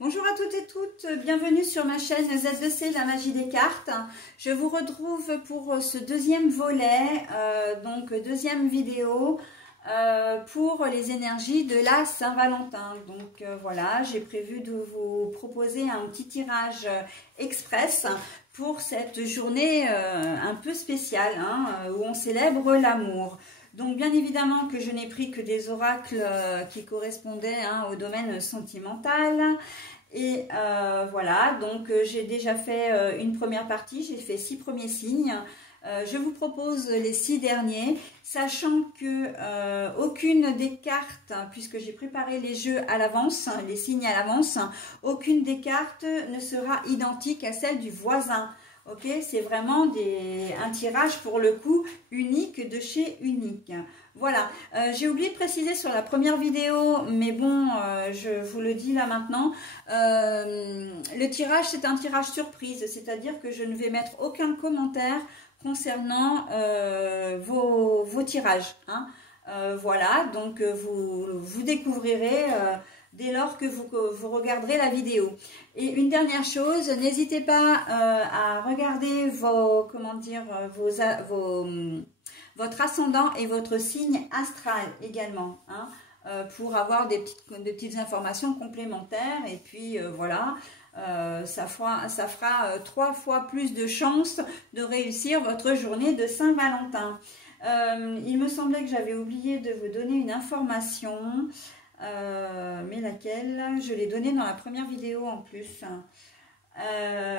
Bonjour à toutes et toutes, bienvenue sur ma chaîne Z2C, la magie des cartes. Je vous retrouve pour ce deuxième volet, donc deuxième vidéo pour les énergies de la Saint-Valentin. Donc voilà, j'ai prévu de vous proposer un petit tirage express pour cette journée un peu spéciale où on célèbre l'amour. Donc bien évidemment que je n'ai pris que des oracles qui correspondaient au domaine sentimental. Et voilà, donc j'ai déjà fait une première partie, j'ai fait 6 premiers signes. Je vous propose les 6 derniers, sachant que aucune des cartes, puisque j'ai préparé les jeux à l'avance, les signes à l'avance, aucune des cartes ne sera identique à celle du voisin. Ok, c'est vraiment un tirage pour le coup unique de chez Unique. Voilà, j'ai oublié de préciser sur la première vidéo, mais bon, je vous le dis là maintenant. Le tirage, c'est un tirage surprise, c'est-à-dire que je ne vais mettre aucun commentaire concernant vos tirages. Voilà, donc vous découvrirez dès lors que vous regarderez la vidéo. Et une dernière chose, n'hésitez pas à regarder votre ascendant et votre signe astral également, pour avoir de petites informations complémentaires. Et puis voilà, ça fera 3 fois plus de chances de réussir votre journée de Saint-Valentin. Il me semblait que j'avais oublié de vous donner une information. Mais laquelle? Je l'ai donnée dans la première vidéo en plus.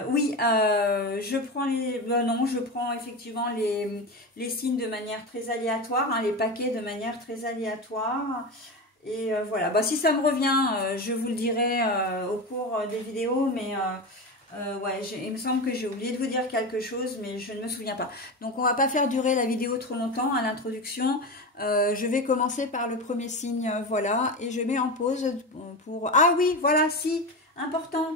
Oui, je prends effectivement les signes de manière très aléatoire, les paquets de manière très aléatoire. Et voilà, si ça me revient, je vous le dirai au cours des vidéos, mais ouais, il me semble que j'ai oublié de vous dire quelque chose, mais je ne me souviens pas. Donc on va pas faire durer la vidéo trop longtemps à l'introduction. Je vais commencer par le premier signe, voilà, et je mets en pause pour... Ah oui, voilà, si, important.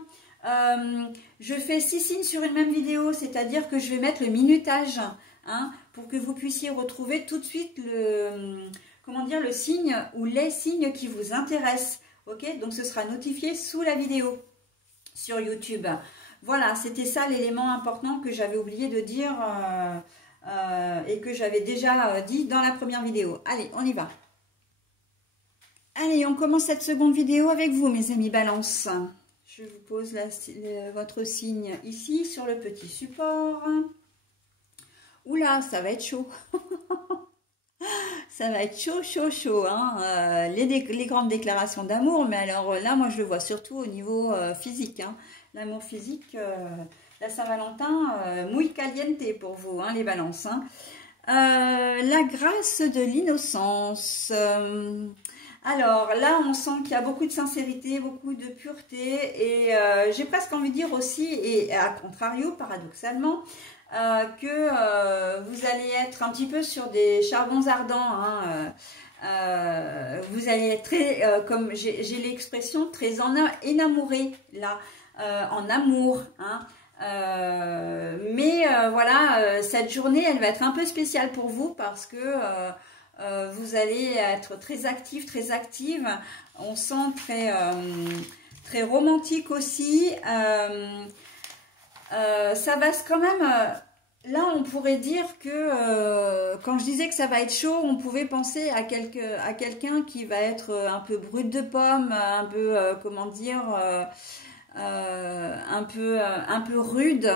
Je fais 6 signes sur une même vidéo, c'est-à-dire que je vais mettre le minutage, pour que vous puissiez retrouver tout de suite le signe ou les signes qui vous intéressent. Ok, donc ce sera notifié sous la vidéo sur YouTube. Voilà, c'était ça l'élément important que j'avais oublié de dire et que j'avais déjà dit dans la première vidéo. Allez, on y va. Allez, on commence cette seconde vidéo avec vous, mes amis Balance. Je vous pose votre signe ici sur le petit support. Oula, ça va être chaud. Ça va être chaud, chaud, chaud. Les grandes déclarations d'amour, mais alors là, moi, je le vois surtout au niveau physique. L'amour physique, la Saint-Valentin, muy caliente pour vous, les balances. La grâce de l'innocence. Alors là, on sent qu'il y a beaucoup de sincérité, beaucoup de pureté. Et j'ai presque envie de dire aussi, et à contrario, paradoxalement, que vous allez être un petit peu sur des charbons ardents. Vous allez être très, comme j'ai l'expression, très énamouré là. En amour, mais voilà, cette journée elle va être un peu spéciale pour vous parce que vous allez être très actif, très active. On sent très romantique aussi. Ça va quand même. Là, on pourrait dire que quand je disais que ça va être chaud, on pouvait penser à quelqu'un qui va être un peu brut de pomme, un peu comment dire. Un peu rude,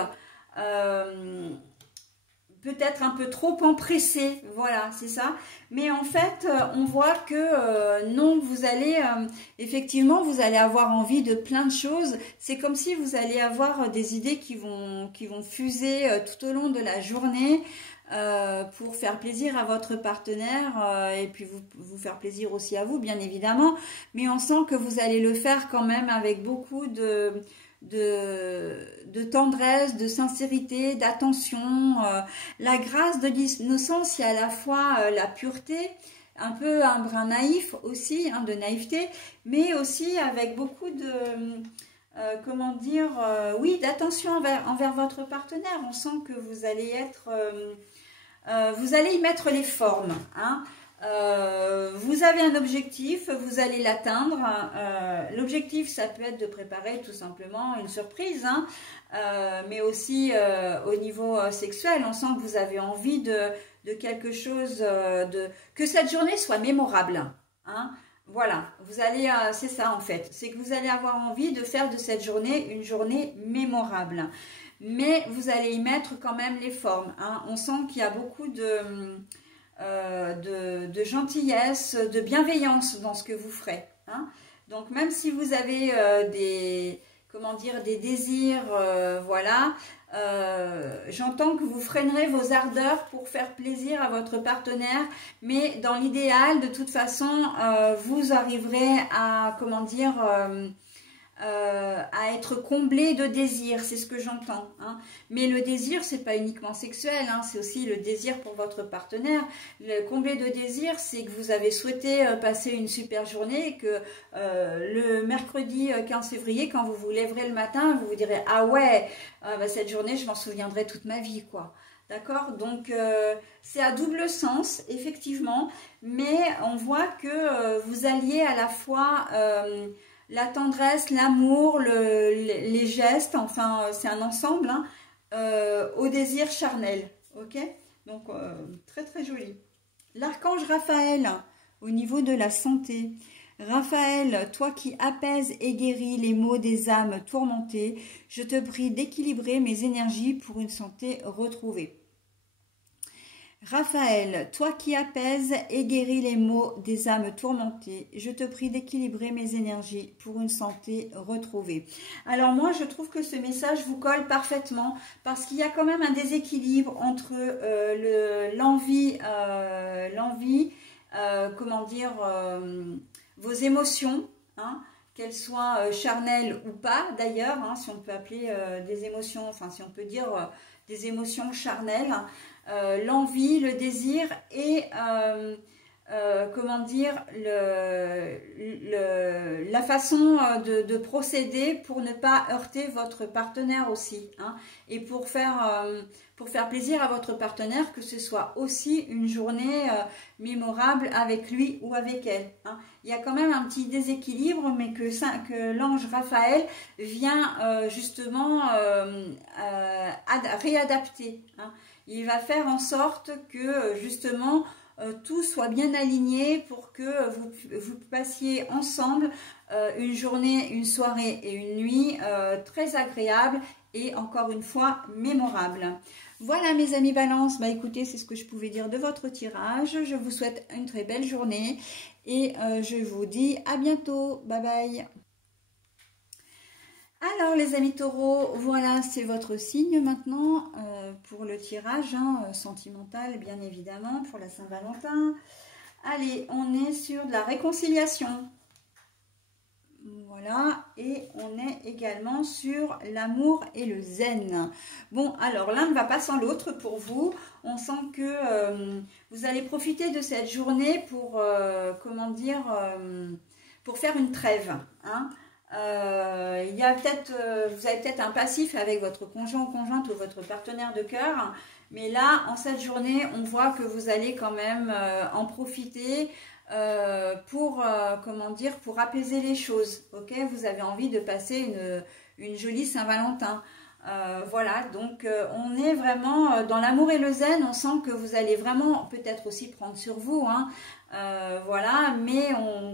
peut-être un peu trop empressé, voilà, c'est ça. Mais en fait, on voit que non, vous allez, effectivement, vous allez avoir envie de plein de choses. C'est comme si vous allez avoir des idées qui vont fuser tout au long de la journée. Pour faire plaisir à votre partenaire et puis vous faire plaisir aussi à vous, bien évidemment. Mais on sent que vous allez le faire quand même avec beaucoup de tendresse, de sincérité, d'attention. La grâce de l'innocence, il y a à la fois la pureté, un peu un brin naïf aussi, de naïveté, mais aussi avec beaucoup de... comment dire, oui, d'attention envers votre partenaire. On sent que vous allez être... vous allez y mettre les formes. Vous avez un objectif, vous allez l'atteindre. L'objectif, ça peut être de préparer tout simplement une surprise, hein, mais aussi au niveau sexuel. On sent que vous avez envie de quelque chose, que cette journée soit mémorable. Hein. Voilà, vous allez, c'est ça en fait, c'est que vous allez avoir envie de faire de cette journée une journée mémorable. Mais vous allez y mettre quand même les formes. Hein. On sent qu'il y a beaucoup de gentillesse, de bienveillance dans ce que vous ferez. Hein. Donc même si vous avez des désirs, voilà, j'entends que vous freinerez vos ardeurs pour faire plaisir à votre partenaire, mais dans l'idéal, de toute façon, vous arriverez à, à être comblé de désir, c'est ce que j'entends. Hein. Mais le désir, c'est pas uniquement sexuel, hein, c'est aussi le désir pour votre partenaire. Le comblé de désir, c'est que vous avez souhaité passer une super journée et que le mercredi 15 février, quand vous vous lèverez le matin, vous vous direz « Ah ouais, bah, cette journée, je m'en souviendrai toute ma vie, quoi ». D'accord, donc c'est à double sens, effectivement, mais on voit que vous alliez à la fois la tendresse, l'amour, les gestes, enfin c'est un ensemble, hein, au désir charnel, ok. Donc très très joli. L'archange Raphaël, au niveau de la santé. Raphaël, toi qui apaises et guéris les maux des âmes tourmentées, je te prie d'équilibrer mes énergies pour une santé retrouvée. Raphaël, toi qui apaises et guéris les maux des âmes tourmentées, je te prie d'équilibrer mes énergies pour une santé retrouvée. Alors moi, je trouve que ce message vous colle parfaitement parce qu'il y a quand même un déséquilibre entre l'envie, vos émotions, hein, qu'elles soient charnelles ou pas d'ailleurs, hein, si on peut appeler des émotions, enfin si on peut dire des émotions charnelles, l'envie, le désir et la façon de procéder pour ne pas heurter votre partenaire aussi, hein, et pour faire plaisir à votre partenaire, que ce soit aussi une journée mémorable avec lui ou avec elle. Hein. Il y a quand même un petit déséquilibre, mais que l'ange Raphaël vient justement réadapter. Hein. Il va faire en sorte que justement tout soit bien aligné pour que vous passiez ensemble une journée, une soirée et une nuit très agréable et encore une fois mémorable. Voilà mes amis Balance, bah écoutez, c'est ce que je pouvais dire de votre tirage. Je vous souhaite une très belle journée et je vous dis à bientôt. Bye bye. Alors les amis taureaux, voilà, c'est votre signe maintenant pour le tirage, hein, sentimental bien évidemment pour la Saint-Valentin. Allez, on est sur de la réconciliation. Voilà, et on est également sur l'amour et le zen. Bon, alors l'un ne va pas sans l'autre pour vous. On sent que vous allez profiter de cette journée pour, pour faire une trêve, hein. Il y a peut-être, vous avez peut-être un passif avec votre conjoint ou conjointe ou votre partenaire de cœur, mais là, en cette journée, on voit que vous allez quand même en profiter pour apaiser les choses. Ok, vous avez envie de passer une jolie Saint-Valentin. Voilà, donc on est vraiment dans l'amour et le zen. On sent que vous allez vraiment peut-être aussi prendre sur vous, hein. Voilà, mais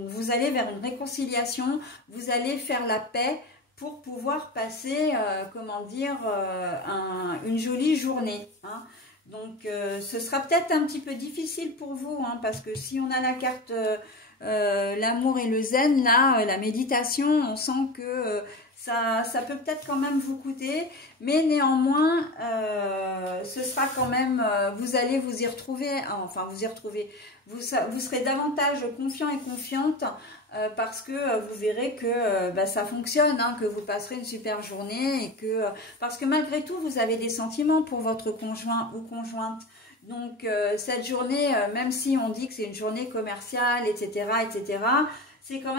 vous allez vers une réconciliation, vous allez faire la paix pour pouvoir passer, une jolie journée, hein. Donc ce sera peut-être un petit peu difficile pour vous, hein, parce que si on a la carte l'amour et le zen, là, la méditation, on sent que ça peut peut-être quand même vous coûter, mais néanmoins, ce sera quand même, vous allez vous y retrouver, enfin vous y retrouver, vous serez davantage confiant et confiante parce que vous verrez que ça fonctionne, hein, que vous passerez une super journée et que, parce que malgré tout, vous avez des sentiments pour votre conjoint ou conjointe. Donc cette journée, même si on dit que c'est une journée commerciale, etc., c'est quand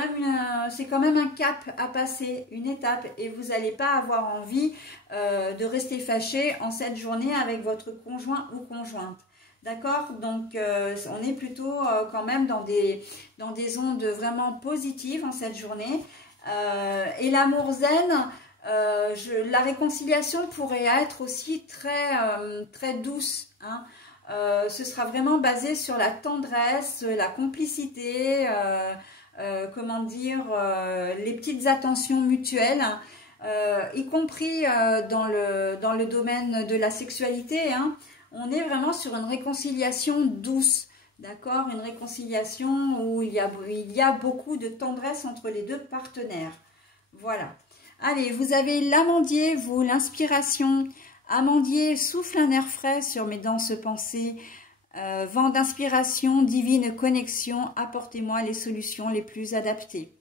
même un cap à passer, une étape, et vous n'allez pas avoir envie de rester fâché en cette journée avec votre conjoint ou conjointe. D'accord? Donc, on est plutôt quand même dans des ondes vraiment positives en cette journée. Et l'amour zen, la réconciliation pourrait être aussi très douce. Hein. Ce sera vraiment basé sur la tendresse, la complicité, comment dire, les petites attentions mutuelles. Y compris dans le domaine de la sexualité, hein. On est vraiment sur une réconciliation douce, d'accord? Une réconciliation où il y a beaucoup de tendresse entre les deux partenaires. Voilà. Allez, vous avez l'amandier, vous, l'inspiration. Amandier, souffle un air frais sur mes denses pensées. Vent d'inspiration, divine connexion, apportez-moi les solutions les plus adaptées.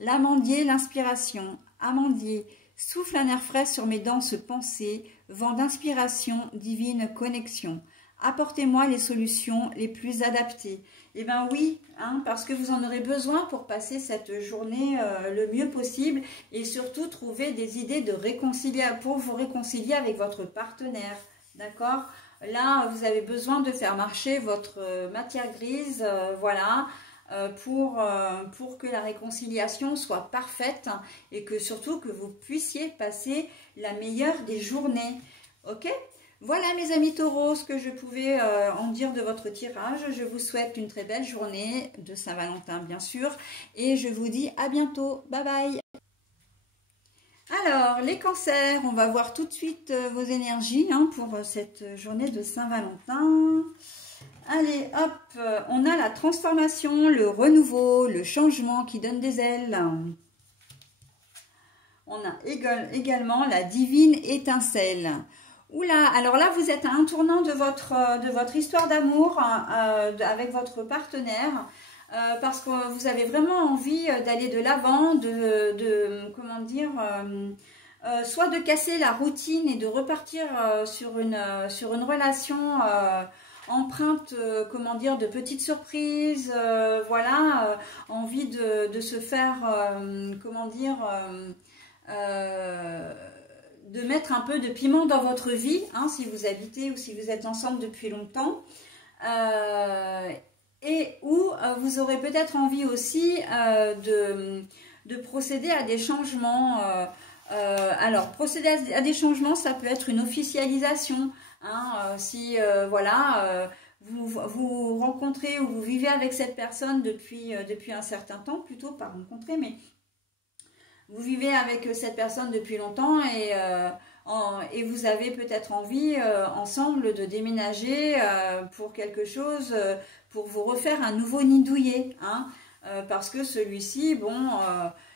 L'amandier, l'inspiration. Amandier, souffle un air frais sur mes denses pensées, vent d'inspiration, divine connexion. Apportez-moi les solutions les plus adaptées. Eh bien oui, hein, parce que vous en aurez besoin pour passer cette journée le mieux possible et surtout trouver des idées de pour vous réconcilier avec votre partenaire. D'accord? Là, vous avez besoin de faire marcher votre matière grise, voilà. Pour que la réconciliation soit parfaite et que surtout que vous puissiez passer la meilleure des journées. Ok? Voilà mes amis taureaux, ce que je pouvais en dire de votre tirage. Je vous souhaite une très belle journée de Saint-Valentin bien sûr et je vous dis à bientôt. Bye bye. Alors les cancers, on va voir tout de suite vos énergies hein, pour cette journée de Saint-Valentin. Allez, hop, on a la transformation, le renouveau, le changement qui donne des ailes. On a également la divine étincelle. Oula, alors là, vous êtes à un tournant de votre histoire d'amour avec votre partenaire. Parce que vous avez vraiment envie d'aller de l'avant, comment dire, soit de casser la routine et de repartir sur une relation empreinte, comment dire, de petites surprises, voilà, envie de se faire, comment dire, de mettre un peu de piment dans votre vie, hein, si vous habitez ou si vous êtes ensemble depuis longtemps, et où vous aurez peut-être envie aussi de procéder à des changements. Alors, procéder à des changements, ça peut être une officialisation. Hein, si voilà, vous rencontrez ou vous vivez avec cette personne depuis un certain temps, plutôt pas rencontrer, mais vous vivez avec cette personne depuis longtemps et vous avez peut-être envie ensemble de déménager pour quelque chose, pour vous refaire un nouveau nid douillet, hein, parce que celui-ci, bon...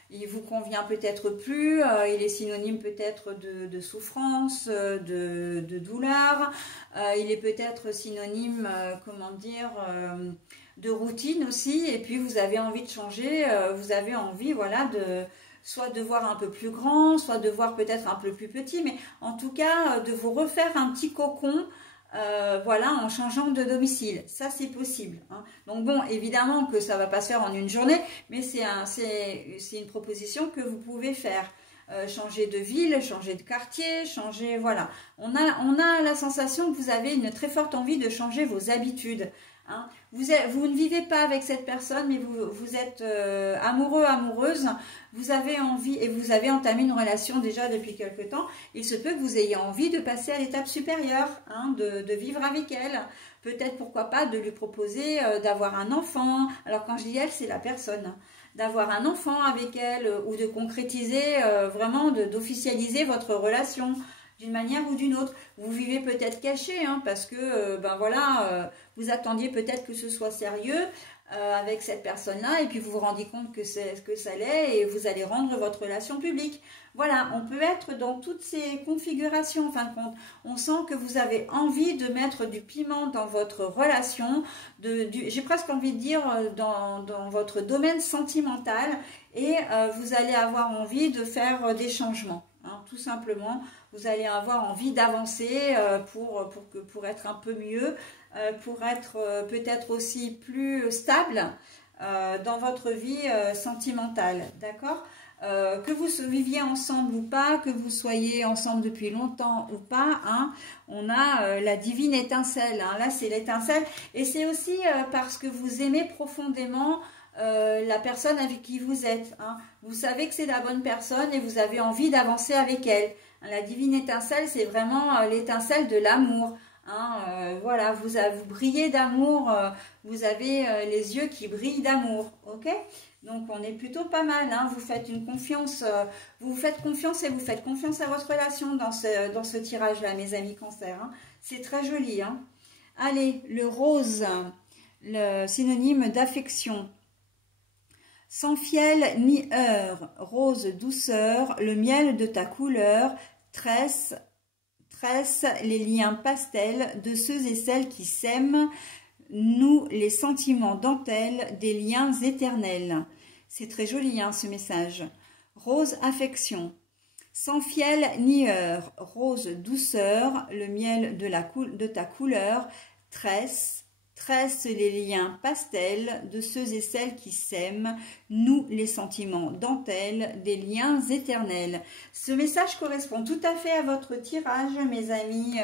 il vous convient peut-être plus, il est synonyme peut-être de souffrance, de douleur, il est peut-être synonyme, comment dire, de routine aussi, et puis vous avez envie de changer, vous avez envie, voilà, soit de voir un peu plus grand, soit de voir peut-être un peu plus petit, mais en tout cas, de vous refaire un petit cocon, voilà, en changeant de domicile, ça c'est possible, hein. Donc bon, évidemment que ça va pas se faire en une journée, mais c'est une proposition que vous pouvez faire, changer de ville, changer de quartier, changer, voilà, on a la sensation que vous avez une très forte envie de changer vos habitudes, hein. Vous ne vivez pas avec cette personne, mais vous êtes amoureux, amoureuse, vous avez envie, et vous avez entamé une relation déjà depuis quelque temps, il se peut que vous ayez envie de passer à l'étape supérieure, hein, de vivre avec elle, peut-être pourquoi pas de lui proposer d'avoir un enfant, alors quand je dis elle, c'est la personne, d'avoir un enfant avec elle, ou de concrétiser, vraiment d'officialiser votre relation, d'une manière ou d'une autre. Vous vivez peut-être caché, hein, parce que, ben voilà, vous attendiez peut-être que ce soit sérieux avec cette personne-là, et puis vous vous rendez compte que c'est ce que ça l'est, et vous allez rendre votre relation publique. Voilà, on peut être dans toutes ces configurations, en fin de compte. On sent que vous avez envie de mettre du piment dans votre relation, j'ai presque envie de dire dans votre domaine sentimental, et vous allez avoir envie de faire des changements, hein, tout simplement. Vous allez avoir envie d'avancer pour être un peu mieux, pour être peut-être aussi plus stable, dans votre vie sentimentale, d'accord? Que vous viviez ensemble ou pas, que vous soyez ensemble depuis longtemps ou pas, hein, on a la divine étincelle, hein, là c'est l'étincelle, et c'est aussi parce que vous aimez profondément la personne avec qui vous êtes, hein. Vous savez que c'est la bonne personne et vous avez envie d'avancer avec elle. La divine étincelle, c'est vraiment l'étincelle de l'amour. Hein, voilà, vous brillez d'amour, vous avez les yeux qui brillent d'amour, ok? Donc on est plutôt pas mal, hein, vous faites une confiance, vous vous faites confiance et vous faites confiance à votre relation dans ce tirage-là, mes amis cancer. Hein. C'est très joli. Hein. Allez, le rose, le synonyme d'affection. Sans fiel ni heure, rose douceur, le miel de ta couleur, tresse les liens pastels de ceux et celles qui s'aiment, nous les sentiments dentelles des liens éternels. C'est très joli hein, ce message. Rose affection. Sans fiel ni heure, rose douceur, le miel de ta couleur, tresse les liens pastels de ceux et celles qui s'aiment, nous les sentiments dentelles des liens éternels. Ce message correspond tout à fait à votre tirage, mes amis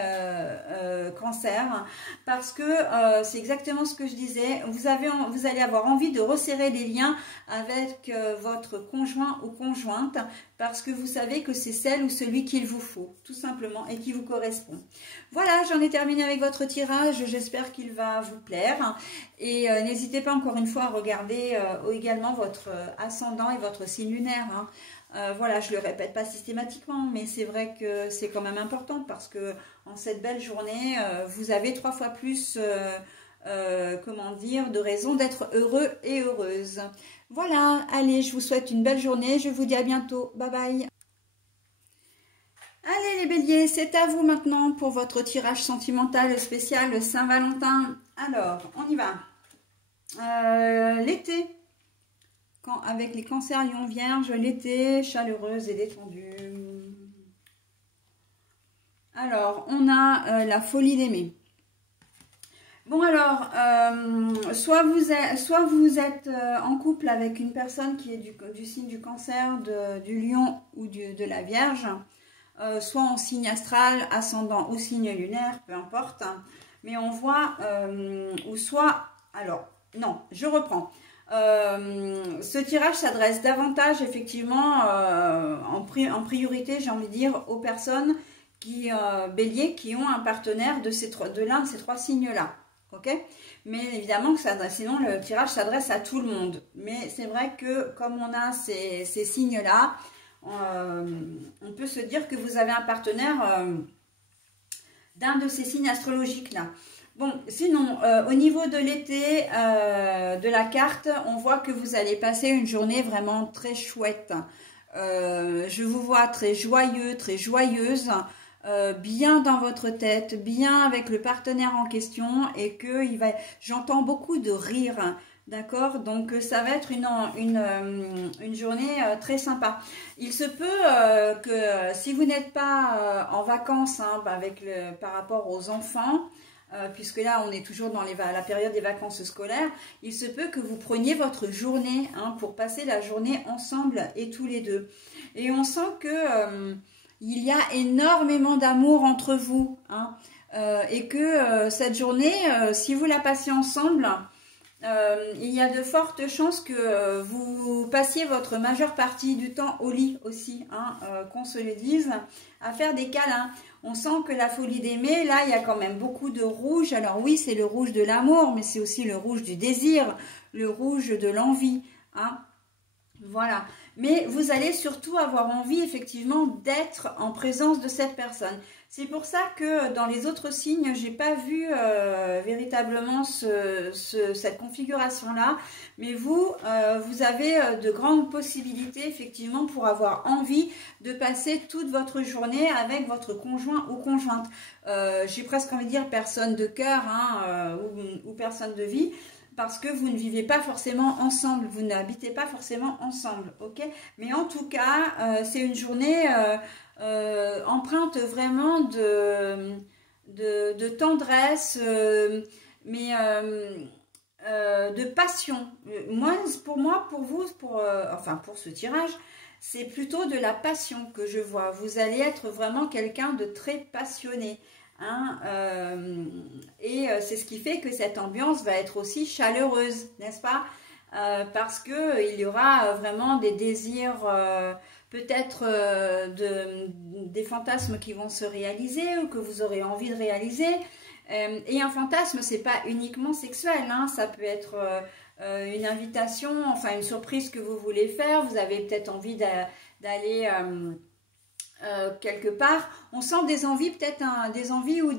cancer, parce que c'est exactement ce que je disais, vous allez avoir envie de resserrer les liens avec votre conjoint ou conjointe, parce que vous savez que c'est celle ou celui qu'il vous faut, tout simplement, et qui vous correspond. Voilà, j'en ai terminé avec votre tirage, j'espère qu'il va vous plaire. Et n'hésitez pas encore une fois à regarder également votre ascendant et votre signe lunaire. Hein. Voilà, je ne le répète pas systématiquement, mais c'est vrai que c'est quand même important parce que en cette belle journée, vous avez 3 fois plus, comment dire, de raisons d'être heureux et heureuse. Voilà, allez, je vous souhaite une belle journée, je vous dis à bientôt, bye bye. Allez les béliers, c'est à vous maintenant pour votre tirage sentimental spécial Saint-Valentin. Alors, on y va. L'été, avec les cancers lion vierge, l'été, chaleureuse et détendue. Alors, on a la folie d'aimer. Bon alors, soit vous êtes en couple avec une personne qui est du signe du cancer, du lion ou de la vierge, soit en signe astral, ascendant ou signe lunaire, peu importe. Hein, mais on voit, ou soit, alors, non, je reprends. Ce tirage s'adresse davantage, effectivement, en priorité, j'ai envie de dire, aux personnes béliers, qui ont un partenaire de l'un de ces 3 signes-là. Ok, mais évidemment que sinon le tirage s'adresse à tout le monde. Mais c'est vrai que comme on a ces signes-là, on peut se dire que vous avez un partenaire d'un de ces signes astrologiques-là. Bon, sinon, au niveau de l'été, de la carte, on voit que vous allez passer une journée vraiment très chouette. Je vous vois très joyeux, très joyeuse. Bien dans votre tête, bien avec le partenaire en question et que j'entends beaucoup de rire, d'accord? Donc ça va être une journée très sympa. Il se peut que si vous n'êtes pas en vacances hein, par rapport aux enfants, puisque là on est toujours dans la période des vacances scolaires, il se peut que vous preniez votre journée hein, pour passer la journée ensemble et tous les deux. Et on sent que il y a énormément d'amour entre vous hein, et que cette journée, si vous la passez ensemble, il y a de fortes chances que vous passiez votre majeure partie du temps au lit aussi, hein, qu'on se le dise, à faire des câlins. On sent que la folie d'aimer, là, il y a quand même beaucoup de rouge. Alors oui, c'est le rouge de l'amour, mais c'est aussi le rouge du désir, le rouge de l'envie. Hein. Voilà. Mais vous allez surtout avoir envie, effectivement, d'être en présence de cette personne. C'est pour ça que dans les autres signes, j'ai pas vu véritablement cette configuration-là. Mais vous avez de grandes possibilités, effectivement, pour avoir envie de passer toute votre journée avec votre conjoint ou conjointe. J'ai presque envie de dire personne de cœur hein, ou personne de vie. Parce que vous ne vivez pas forcément ensemble, vous n'habitez pas forcément ensemble, ok? Mais en tout cas, c'est une journée empreinte vraiment de tendresse, mais de passion. Pour moi, pour vous, enfin pour ce tirage, c'est plutôt de la passion que je vois. Vous allez être vraiment quelqu'un de très passionné. Hein, et c'est ce qui fait que cette ambiance va être aussi chaleureuse, n'est-ce pas? Parce que il y aura vraiment des désirs, peut-être des fantasmes qui vont se réaliser ou que vous aurez envie de réaliser. Et un fantasme, c'est pas uniquement sexuel, hein, ça peut être une invitation, enfin une surprise que vous voulez faire. Vous avez peut-être envie d'aller quelque part. On sent des envies, peut-être des envies ou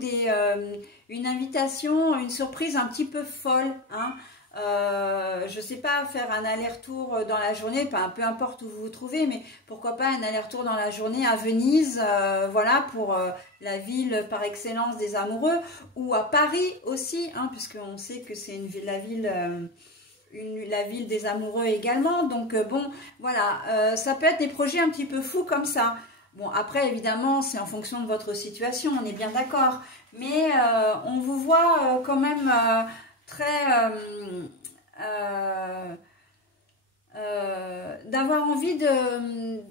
une invitation, une surprise un petit peu folle, hein. Je sais pas, faire un aller-retour dans la journée, peu importe où vous vous trouvez, mais pourquoi pas un aller-retour dans la journée à Venise, voilà, pour la ville par excellence des amoureux, ou à Paris aussi, hein, puisqu'on sait que c'est la ville des amoureux également. Donc bon, voilà, ça peut être des projets un petit peu fous comme ça. Bon, après, évidemment, c'est en fonction de votre situation, on est bien d'accord, mais on vous voit quand même très d'avoir envie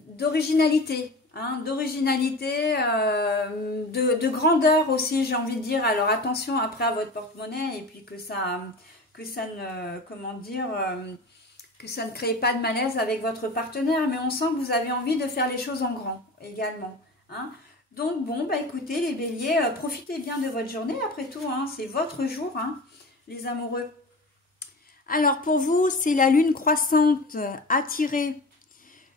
d'originalité, hein, de grandeur aussi, j'ai envie de dire. Alors attention après à votre porte-monnaie, et puis que ça ne, comment dire, que ça ne crée pas de malaise avec votre partenaire, mais on sent que vous avez envie de faire les choses en grand également, hein. Donc bon, bah écoutez les béliers, profitez bien de votre journée, après tout, hein, c'est votre jour, hein, les amoureux. Alors pour vous, c'est la lune croissante attirée.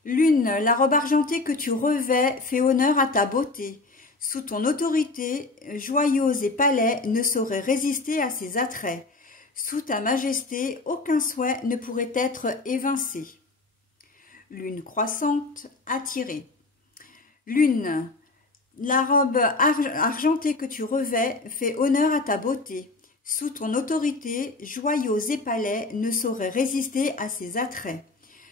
Lune, la robe argentée que tu revêts fait honneur à ta beauté. Sous ton autorité, joyaux et palais ne sauraient résister à ses attraits. Sous ta majesté, aucun souhait ne pourrait être évincé. Lune croissante attirée. Lune, la robe argentée que tu revêts fait honneur à ta beauté. Sous ton autorité, joyaux et palais ne sauraient résister à ses attraits.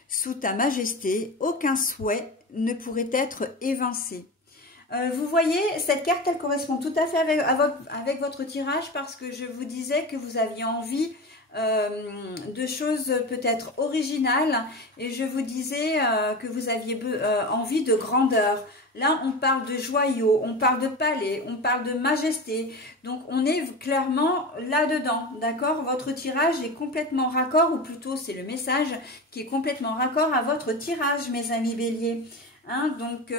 Sous ta majesté, aucun souhait ne pourrait être évincé. Vous voyez, cette carte, elle correspond tout à fait avec votre tirage, parce que je vous disais que vous aviez envie de choses peut-être originales, et je vous disais que vous aviez envie de grandeur. Là, on parle de joyaux, on parle de palais, on parle de majesté. Donc, on est clairement là-dedans, d'accord? Votre tirage est complètement raccord, ou plutôt, c'est le message qui est complètement raccord à votre tirage, mes amis béliers. Hein, donc,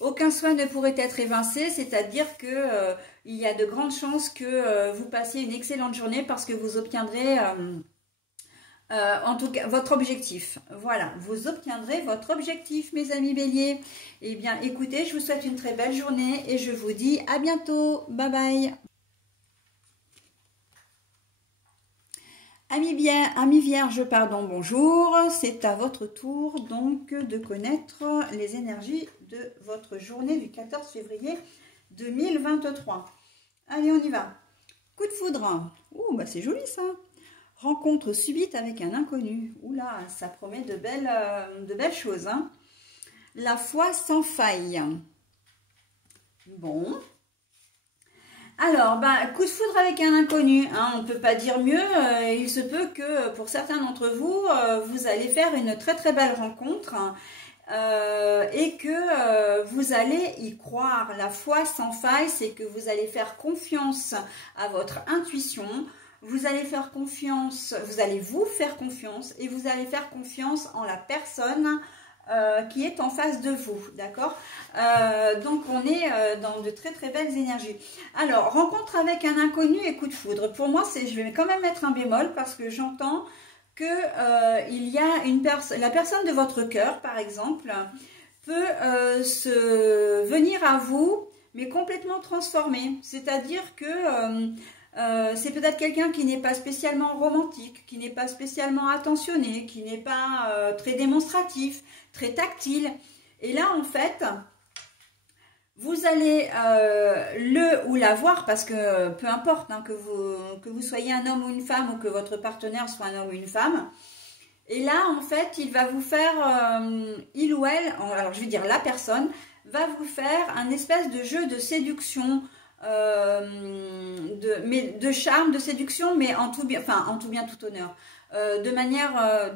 aucun souhait ne pourrait être évincé, c'est-à-dire que il y a de grandes chances que vous passiez une excellente journée, parce que vous obtiendrez... en tout cas, votre objectif. Voilà, vous obtiendrez votre objectif, mes amis béliers. Eh bien, écoutez, je vous souhaite une très belle journée et je vous dis à bientôt. Bye bye. Amis vierges, pardon, bonjour. C'est à votre tour donc de connaître les énergies de votre journée du 14 février 2023. Allez, on y va. Coup de foudre. Ouh, bah c'est joli ça. Rencontre subite avec un inconnu. Oula, ça promet de belles choses, hein. La foi sans faille. Bon. Alors, coup de foudre avec un inconnu, hein, on ne peut pas dire mieux. Il se peut que pour certains d'entre vous, vous allez faire une très très belle rencontre, et que vous allez y croire. La foi sans faille, c'est que vous allez faire confiance à votre intuition. Vous allez faire confiance, vous allez vous faire confiance, et vous allez faire confiance en la personne qui est en face de vous, d'accord? Donc on est dans de très très belles énergies. Alors, rencontre avec un inconnu et coup de foudre. Pour moi, je vais quand même mettre un bémol, parce que j'entends que il y a la personne de votre cœur, par exemple, peut venir à vous, mais complètement transformée. C'est-à-dire que c'est peut-être quelqu'un qui n'est pas spécialement romantique, qui n'est pas spécialement attentionné, qui n'est pas très démonstratif, très tactile. Et là, en fait, vous allez le ou la voir, parce que peu importe, hein, que vous soyez un homme ou une femme, ou que votre partenaire soit un homme ou une femme. Et là, en fait, il va vous faire, il ou elle, alors je vais dire la personne, va vous faire un espèce de jeu de séduction, de charme, de séduction, mais en tout bien, enfin en tout bien, tout honneur, de manière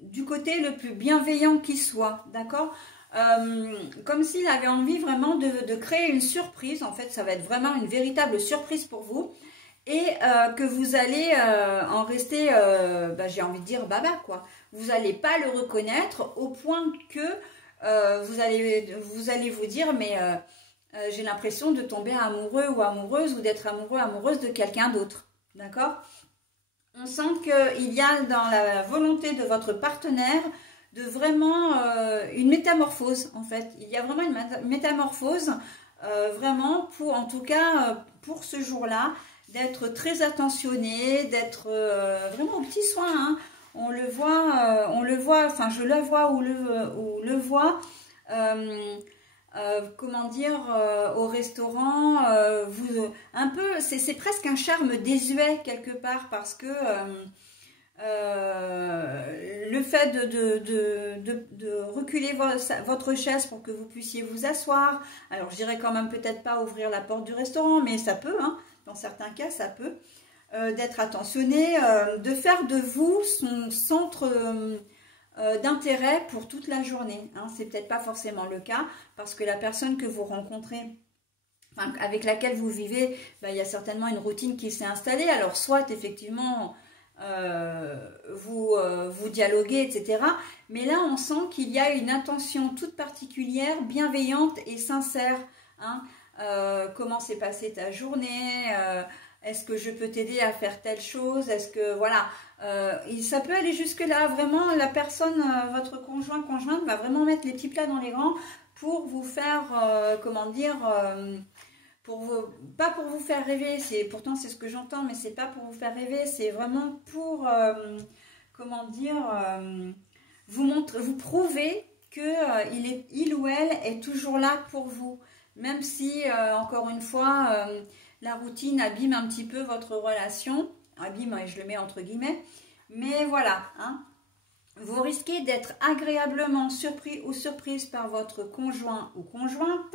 du côté le plus bienveillant qui soit, d'accord? Comme s'il avait envie vraiment de créer une surprise. En fait, ça va être vraiment une véritable surprise pour vous, et que vous allez en rester, j'ai envie de dire baba quoi. Vous n'allez pas le reconnaître au point que vous allez vous dire mais j'ai l'impression de tomber amoureux ou amoureuse, ou d'être amoureux, amoureuse de quelqu'un d'autre, d'accord? On sent qu'il y a dans la volonté de votre partenaire de vraiment une métamorphose, en fait. Il y a vraiment une métamorphose, vraiment, pour, en tout cas, pour ce jour-là, d'être très attentionné, d'être vraiment aux petits soins, hein. On le voit, enfin, je le vois ou le vois, comment dire, au restaurant, un peu, c'est presque un charme désuet quelque part, parce que le fait de reculer votre chaise pour que vous puissiez vous asseoir, alors je dirais quand même peut-être pas ouvrir la porte du restaurant, mais ça peut, hein, dans certains cas ça peut, d'être attentionné, de faire de vous son centre d'intérêt pour toute la journée, hein. C'est peut-être pas forcément le cas, parce que la personne que vous rencontrez, enfin, avec laquelle vous vivez, il y a certainement une routine qui s'est installée. Alors soit effectivement vous dialoguez, etc. Mais là on sent qu'il y a une intention toute particulière, bienveillante et sincère, hein. Comment s'est passée ta journée, est-ce que je peux t'aider à faire telle chose, est-ce que voilà, ça peut aller jusque là, vraiment la personne, votre conjointe va vraiment mettre les petits plats dans les grands pour vous faire, comment dire, pas pour vous faire rêver, pourtant c'est ce que j'entends, mais c'est pas pour vous faire rêver, c'est vraiment pour, comment dire, vous prouver que il ou elle est toujours là pour vous, même si, encore une fois, la routine abîme un petit peu votre relation, abîme, et je le mets entre guillemets, mais voilà, hein. Vous risquez d'être agréablement surpris ou surprise par votre conjoint ou conjointe,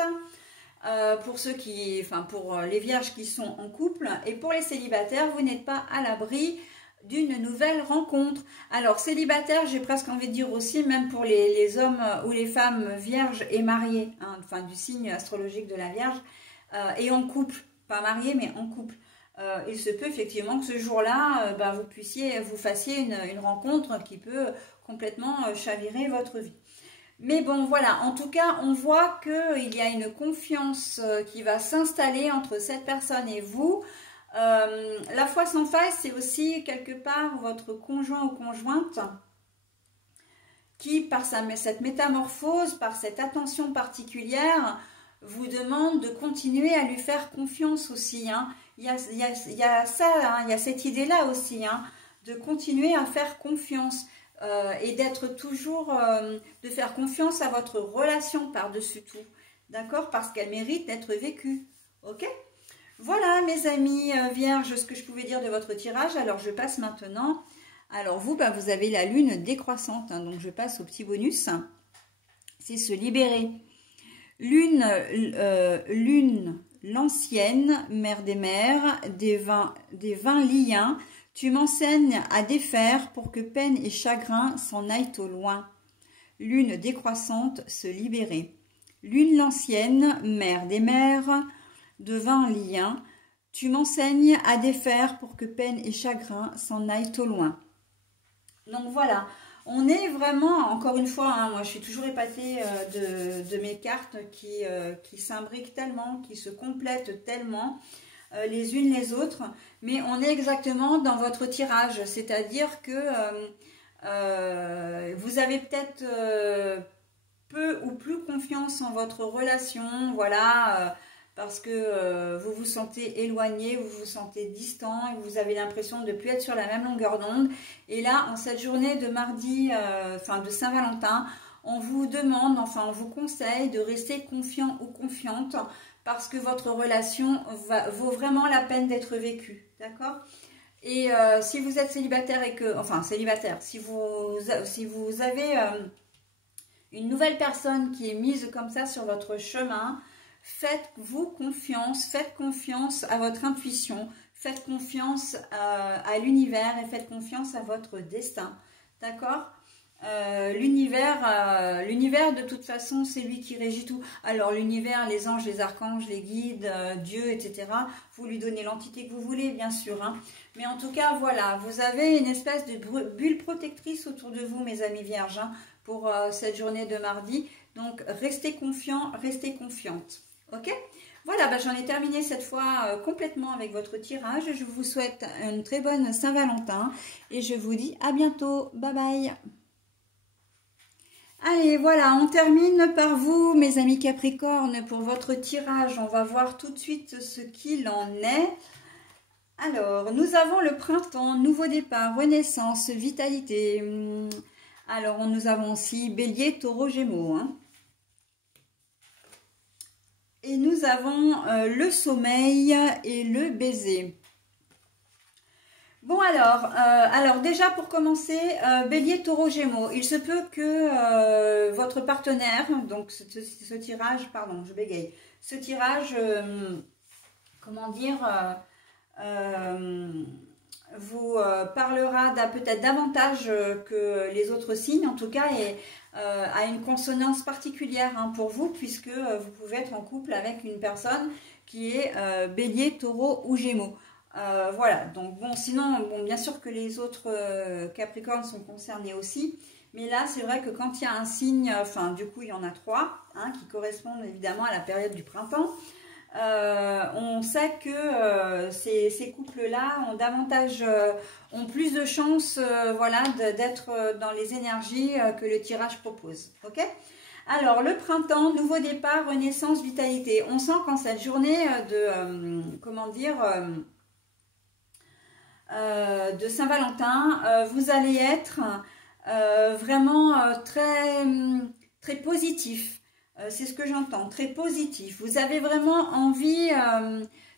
pour ceux qui, enfin pour les vierges qui sont en couple, et pour les célibataires, vous n'êtes pas à l'abri d'une nouvelle rencontre. Alors célibataire, j'ai presque envie de dire aussi, même pour les hommes ou les femmes vierges et mariés, hein, enfin du signe astrologique de la Vierge, et en couple, pas mariés mais en couple. Il se peut effectivement que ce jour-là, vous fassiez une rencontre qui peut complètement chavirer votre vie. Mais bon, voilà, en tout cas, on voit qu'il y a une confiance qui va s'installer entre cette personne et vous. La foi sans faille, c'est aussi quelque part votre conjoint ou conjointe qui, par cette métamorphose, par cette attention particulière, vous demande de continuer à lui faire confiance aussi, hein. Il y a ça, hein, il y a cette idée-là aussi, hein, de continuer à faire confiance. Et d'être toujours, de faire confiance à votre relation par-dessus tout, d'accord? Parce qu'elle mérite d'être vécue, ok? Voilà mes amis vierges, ce que je pouvais dire de votre tirage. Alors je passe maintenant, alors vous, vous avez la lune décroissante, hein, donc je passe au petit bonus, c'est se libérer. Lune l'ancienne, mère des mers, des vins liens, tu m'enseignes à défaire pour que peine et chagrin s'en aillent au loin. Lune décroissante, se libérer. Lune l'ancienne, mère des mers, devint lien, tu m'enseignes à défaire pour que peine et chagrin s'en aillent au loin. Donc voilà, on est vraiment, encore une fois, hein, moi je suis toujours épatée de mes cartes qui s'imbriquent tellement, qui se complètent tellement, les unes les autres, mais on est exactement dans votre tirage, c'est-à-dire que vous avez peut-être peu ou plus confiance en votre relation, voilà, parce que vous vous sentez éloigné, vous vous sentez distant, et vous avez l'impression de ne plus être sur la même longueur d'onde. Et là, en cette journée de mardi, de Saint-Valentin, on vous demande, enfin on vous conseille de rester confiant ou confiante, parce que votre relation vaut vraiment la peine d'être vécue, d'accord? Et si vous êtes célibataire et que, enfin célibataire, si vous avez une nouvelle personne qui est mise comme ça sur votre chemin, faites-vous confiance, faites confiance à votre intuition, faites confiance à l'univers et faites confiance à votre destin, d'accord? L'univers de toute façon, c'est lui qui régit tout. Alors l'univers, les anges, les archanges, les guides, Dieu, etc. Vous lui donnez l'entité que vous voulez, bien sûr. Hein. Mais en tout cas, voilà, vous avez une espèce de bulle protectrice autour de vous, mes amis vierges, hein, pour cette journée de mardi. Donc restez confiants, restez confiantes. Ok ? Voilà, bah, j'en ai terminé cette fois complètement avec votre tirage. Je vous souhaite une très bonne Saint-Valentin et je vous dis à bientôt. Bye bye. Allez, voilà, on termine par vous, mes amis Capricorne, pour votre tirage. On va voir tout de suite ce qu'il en est. Alors, nous avons le printemps, nouveau départ, renaissance, vitalité. Alors, nous avons aussi Bélier, Taureau, Gémeaux. Hein. Et nous avons le sommeil et le baiser. Bon alors déjà pour commencer, Bélier, Taureau, Gémeaux, il se peut que votre partenaire, donc ce tirage, pardon, je bégaye, ce tirage, comment dire, vous parlera peut-être davantage que les autres signes, en tout cas, et a une consonance particulière hein, pour vous, puisque vous pouvez être en couple avec une personne qui est Bélier, Taureau ou Gémeaux. Voilà, donc bon, sinon, bon, bien sûr que les autres Capricornes sont concernés aussi, mais là, c'est vrai que quand il y a un signe, enfin, du coup, il y en a 3, hein, qui correspondent évidemment à la période du printemps, on sait que ces couples-là ont plus de chances, voilà, d'être dans les énergies que le tirage propose, ok ? Alors, le printemps, nouveau départ, renaissance, vitalité. On sent qu'en cette journée de Saint-Valentin, vous allez être vraiment très positif. C'est ce que j'entends, très positif. Vous avez vraiment envie,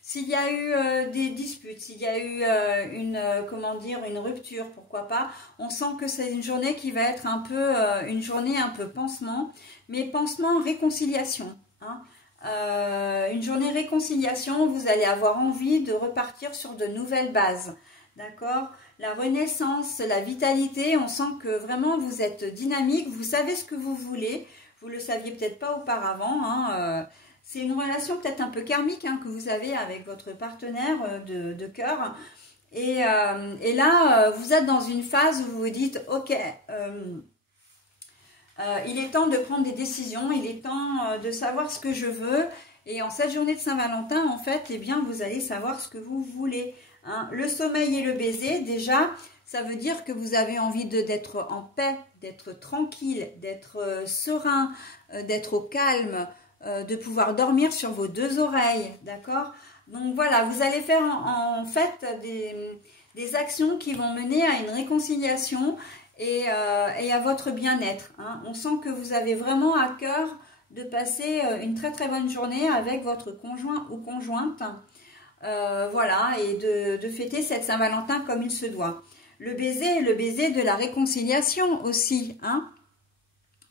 s'il y a eu des disputes, s'il y a eu une rupture, pourquoi pas. On sent que c'est une journée qui va être une journée un peu pansement, mais pansement réconciliation. Hein. Une journée réconciliation, vous allez avoir envie de repartir sur de nouvelles bases. D'accord? La renaissance, la vitalité, on sent que vraiment vous êtes dynamique, vous savez ce que vous voulez, vous ne le saviez peut-être pas auparavant. Hein, c'est une relation peut-être un peu karmique hein, que vous avez avec votre partenaire de cœur. Et là, vous êtes dans une phase où vous vous dites, ok, il est temps de prendre des décisions, il est temps de savoir ce que je veux. Et en cette journée de Saint-Valentin, en fait, eh bien, vous allez savoir ce que vous voulez. Hein. Le sommeil et le baiser, déjà, ça veut dire que vous avez envie d'être en paix, d'être tranquille, d'être serein, d'être au calme, de pouvoir dormir sur vos 2 oreilles, d'accord? Donc voilà, vous allez faire en fait des actions qui vont mener à une réconciliation et à votre bien-être. Hein. On sent que vous avez vraiment à cœur de passer une très très bonne journée avec votre conjoint ou conjointe. Voilà, et de fêter cette Saint-Valentin comme il se doit. Le baiser de la réconciliation aussi, hein.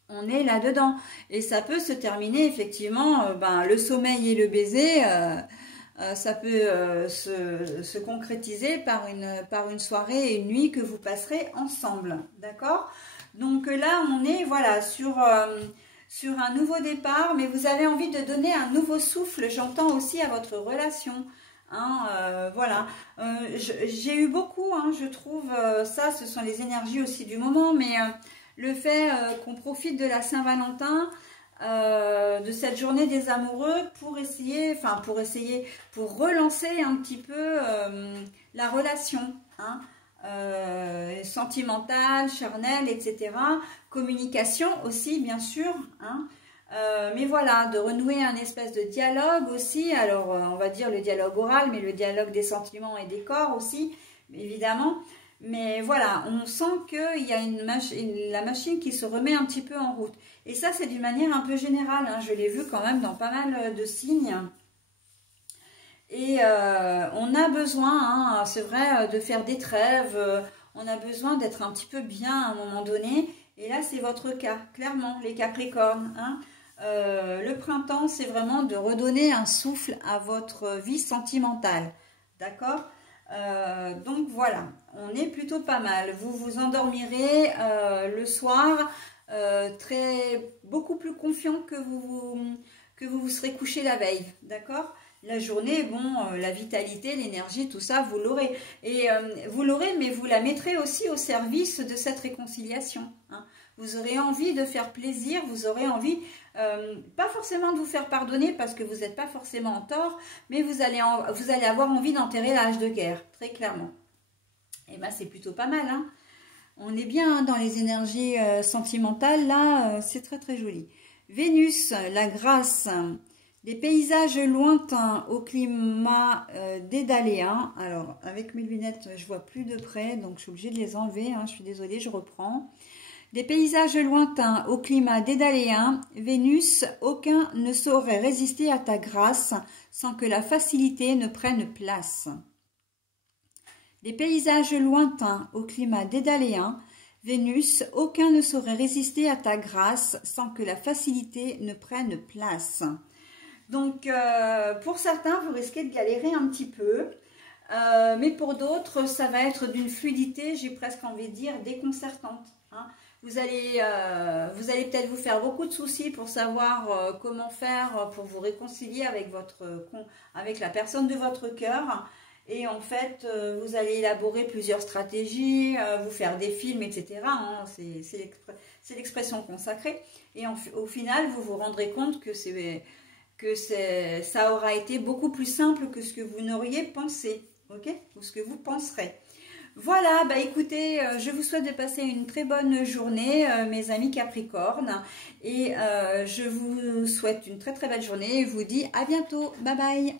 On est là-dedans. Et ça peut se terminer effectivement, le sommeil et le baiser, ça peut se concrétiser par une soirée et une nuit que vous passerez ensemble. D'accord? Donc là, on est voilà sur un nouveau départ, mais vous avez envie de donner un nouveau souffle, j'entends aussi à votre relation. Hein, voilà, j'ai eu beaucoup, hein, je trouve, ça, ce sont les énergies aussi du moment, mais le fait qu'on profite de la Saint-Valentin, de cette journée des amoureux pour relancer un petit peu la relation, hein, sentimentale, charnelle, etc. Communication aussi, bien sûr, hein. Mais voilà, de renouer un espèce de dialogue aussi, alors on va dire le dialogue oral, mais le dialogue des sentiments et des corps aussi, évidemment. Mais voilà, on sent qu'il y a la machine qui se remet un petit peu en route. Et ça, c'est d'une manière un peu générale, hein. Je l'ai vu quand même dans pas mal de signes. Et on a besoin, hein, c'est vrai, de faire des trêves, on a besoin d'être un petit peu bien à un moment donné. Et là, c'est votre cas, clairement, les Capricornes, hein. Le printemps, c'est vraiment de redonner un souffle à votre vie sentimentale. D'accord? Donc voilà, on est plutôt pas mal. Vous vous endormirez le soir beaucoup plus confiant que vous serez couché la veille. D'accord? La journée, bon, la vitalité, l'énergie, tout ça, vous l'aurez. Et vous l'aurez, mais vous la mettrez aussi au service de cette réconciliation. Hein. Vous aurez envie de faire plaisir, vous aurez envie, pas forcément de vous faire pardonner parce que vous n'êtes pas forcément en tort, mais vous allez avoir envie d'enterrer l'âge de guerre, très clairement. Et bien, c'est plutôt pas mal, hein. On est bien hein, dans les énergies sentimentales, là, c'est très très joli. Vénus, la grâce, des paysages lointains au climat dédaléen. Alors, avec mes lunettes, je vois plus de près, donc je suis obligée de les enlever, hein, je suis désolée, je reprends. Des paysages lointains au climat dédaléen, Vénus, aucun ne saurait résister à ta grâce sans que la facilité ne prenne place. Des paysages lointains au climat dédaléen, Vénus, aucun ne saurait résister à ta grâce sans que la facilité ne prenne place. Donc, pour certains, vous risquez de galérer un petit peu, mais pour d'autres, ça va être d'une fluidité, j'ai presque envie de dire, déconcertante. Hein. Vous allez peut-être vous faire beaucoup de soucis pour savoir comment faire pour vous réconcilier avec la personne de votre cœur. Et en fait, vous allez élaborer plusieurs stratégies, vous faire des films, etc. Hein, c'est l'expression consacrée. Et au final, vous vous rendrez compte que ça aura été beaucoup plus simple que ce que vous n'auriez pensé, ok? Ou ce que vous penserez. Voilà, bah écoutez, je vous souhaite de passer une très bonne journée, mes amis Capricorne. Et je vous souhaite une très très belle journée et vous dis à bientôt. Bye bye!